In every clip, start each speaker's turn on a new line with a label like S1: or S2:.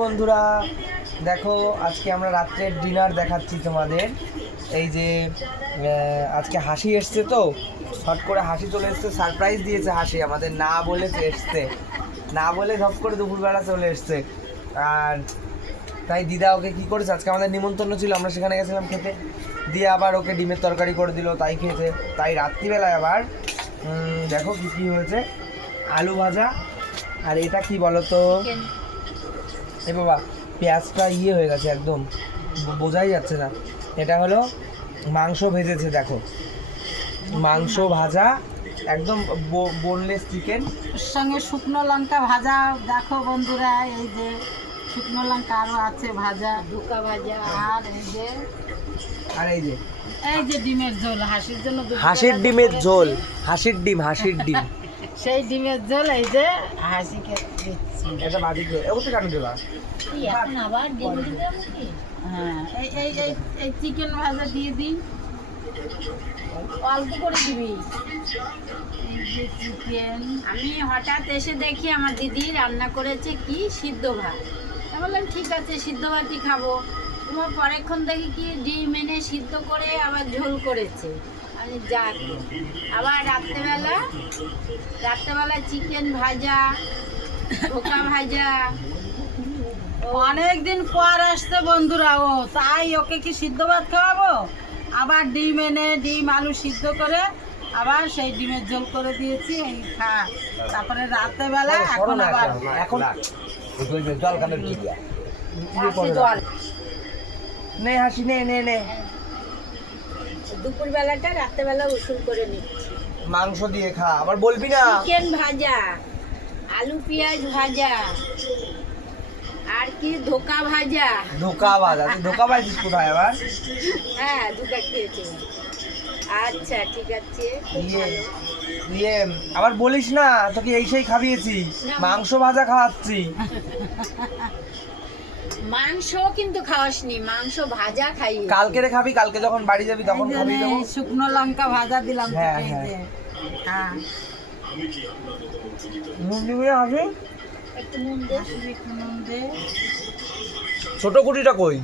S1: বন্ধুরা, দেখো, আজকে আমরা রাত্রের ডিনার দেখাচ্ছি তোমাদের। এই যে আজকে হাসি এসছে তো, হট করে হাসি চলে এসছে সারপ্রাইজ দিয়েছে হাসি, আমাদের না বলে এসছে। না বলে ধপ করে দুপুরবেলা চলে এসছে। আর তাই দিদা ওকে কী করেছে? আজকে আমাদের নিমন্ত্রণ ছিল, আমরা সেখানে গেছিলাম খেতে। দিয়ে আবার ওকে ডিমের তরকারি করে দিল, তাই খেয়েছে। তাই রাত্রিবেলায় আবার দেখো কী কী হয়েছে। আলু ভাজা, আর এটা কি বলো তো এ বাবা পেঁয়াজটা ইয়ে হয়ে গেছে একদম। বোঝাই যাচ্ছে না। এটা হলো মাংস ভেজেছে দেখো। মাংস ভাজা একদম বোনলেস চিকেন
S2: সঙ্গে শুকনো লঙ্কা ভাজা দেখো বন্ধুরা এই যে শুকনো লঙ্কা আরও আছে ভাজা ধুকা ভাজা আর এই যে
S1: আর এই যে
S2: এই যে ডিমের ঝোল হাসির জন্য
S1: হাঁসির ডিমের ঝোল হাঁসির ডিম হাঁসির ডিম।
S2: সেই ডিমের ঝোল এই যে হাসিকে দিচ্ছি।
S1: এটা বাদি ওতে কেন দেবা
S2: এখন আবার ডিম দিতে হ্যাঁ এই এই এই এই চিকেন ভাজা দিয়ে দিই। অল্প করে দিবি। চিকেন
S3: আমি হঠাৎ এসে দেখি আমার দিদি রান্না করেছে কি? সিদ্ধ ভাত। বললাম ঠিক আছে সিদ্ধ ভাতই খাব। তোমার পরেক্ষণ দেখি কি ডিম এনে সিদ্ধ করে আবার ঝোল করেছে। আমি যাক। আবার রাত্রেবেলা রাত্রেবেলা চিকেন ভাজা ধোকা ভাজা।
S2: অনেক দিন পর আসছে বন্ধুরা ও তাই ওকে কি সিদ্ধ ভাত খাওয়াবো? আবার ডিম এনে ডিম আলু সিদ্ধ করে আবার সেই ডিমের ঝোল করে দিয়েছি এই খা। তারপরে রাতে বেলা এখন আবার
S1: এখন
S4: জল খাবেন কি দিয়া?
S1: ইয়ে
S2: জল।
S1: নে হাসি নে নে নে।
S3: দুপুরবেলাটা রাত্রেবেলা উসুল করে নিচ্ছি।
S1: মাংস দিয়ে খা আবার বলবি না।
S3: চিকেন ভাজা আলু পেঁয়াজ ভাজা আর কি ধোকা ভাজা।
S1: ধোকা বাজা তুই ধোকা পাইছিস কোথায় আবার?
S3: হ্যাঁ ধোকা খেয়েছি। আচ্ছা ঠিক আছে
S1: ইয়ে ইয়ে আবার বলিস না তোকে এই সেই খাবিয়েছি মাংস ভাজা খাওয়াচ্ছি।
S3: মাংস কিন্তু খাওয়াসনি মাংস ভাজা খাই
S1: কালকে রে খাবি কালকে যখন বাড়ি যাবি তখন
S2: এই
S1: খাবি দেবো
S2: শুকনো লঙ্কা ভাজা দিলাম
S1: হ্যাঁ, হ্যাঁ।
S2: হ্যাঁ।
S1: নুন দিবি না হাসি?
S3: একটু নুন দে
S2: একটু নুন দে।
S1: ছোট কুটিটা কই?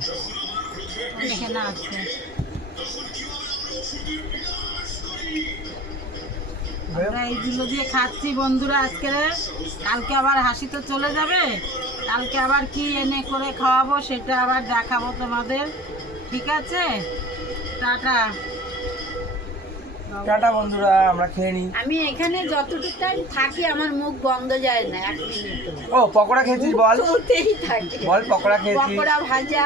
S2: এখানে আছে। আমরা এইগুলো দিয়ে খাচ্ছি বন্ধুরা আজকে। কালকে আবার হাসি তো চলে যাবে। কালকে আবার কি এনে করে খাওয়াবো সেটা আবার দেখাবো তোমাদের। ঠিক আছে? টাটা।
S1: টাটা বন্ধুরা আমরা খেয়ে নিই।
S3: আমি এখানে যতটুকু টাইম থাকি আমার মুখ বন্ধ যায় না এক মিনিট
S1: ও। পকোড়া খেয়েছিস বল?
S3: চলতেই থাকে।
S1: বল পকোড়া খেয়েছিস?
S3: পকোড়া ভাজা।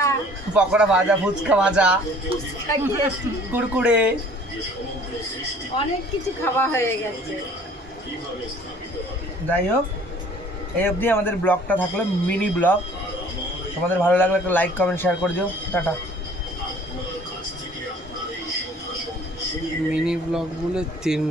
S1: পকোড়া ভাজা ফুচকা ভাজা
S3: ফুচকা খেয়েছি
S1: কুরকুরে।
S3: অনেক কিছু খাওয়া হয়ে গেছে।
S1: যাই হোক এই অবধি আমাদের ব্লগটা থাকল মিনি ব্লগ। তোমাদের ভালো লাগলে একটা লাইক কমেন্ট শেয়ার করে দিও। টাটা।
S4: মিনি ব্লগ বলে তিন